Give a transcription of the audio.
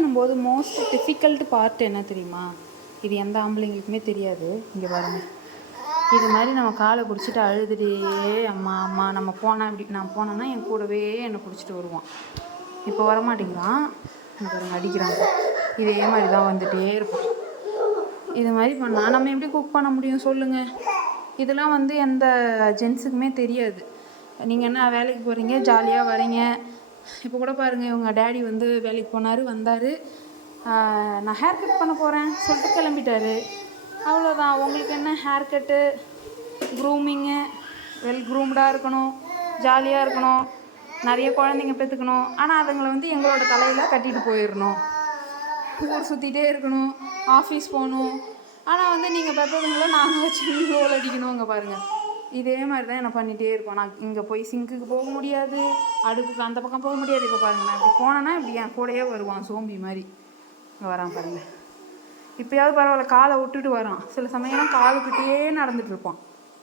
பண்ணும்போது most difficult part என்ன தெரியுமா? இது எந்த ஆம்பளைங்களுக்குமே தெரியாது. இங்கே பாருங்கள், இது மாதிரி நம்ம காலை பிடிச்சிட்டு அழுதுகிட்டே அம்மா அம்மா நம்ம போனால் இப்படி நான் போனேன்னா என் கூடவே என்னை பிடிச்சிட்டு வருவான். இப்போ வரமாட்டேங்கிறான், பாருங்க அடிக்கிறாங்க. இதே மாதிரி தான் வந்துகிட்டே இருக்கும். இது மாதிரி பண்ணால் நம்ம எப்படி குக் பண்ண முடியும் சொல்லுங்கள்? இதெல்லாம் வந்து எந்த ஜென்ஸுக்குமே தெரியாது. நீங்கள் என்ன வேலைக்கு போகிறீங்க, ஜாலியாக வரீங்க. இப்போ கூட பாருங்கள், இவங்க டேடி வந்து வேலைக்கு போனார், வந்தார், நான் ஹேர் கட் பண்ண போகிறேன் சொல்லிட்டு கிளம்பிட்டாரு. அவ்வளோதான். உங்களுக்கு என்ன ஹேர் கட்டு, க்ரூமிங்கு, வெல் க்ரூம்டாக இருக்கணும், ஜாலியாக இருக்கணும், நிறைய குழந்தைங்க பெற்றுக்கணும். ஆனால் அதுங்களை வந்து எங்களோட தலையில் கட்டிட்டு போயிடணும், ஊர் சுற்றிட்டே இருக்கணும், ஆஃபீஸ் போகணும். ஆனால் வந்து நீங்கள் பெற்றதுங்களை நாங்கள் வச்சு ரோல் அடிக்கணும். அங்கே பாருங்கள், இதே மாதிரி தான் என்ன பண்ணிகிட்டே இருக்கோம். நான் இங்கே போய் சிங்க்குக்கு போக முடியாது, அடுப்புக்கு அந்த பக்கம் போக முடியாது. இப்போ பாருங்கள், நான் இப்படி போனேன்னா இப்படி என் கூடயே வருவான் சோம்பி மாதிரி. இங்கே வரான் பாருங்கள். இப்போயாவது பரவாயில்ல, காலை விட்டுட்டு வரான். சில சமயம் காலுக்கிட்டே நடந்துகிட்டு இருப்பான்.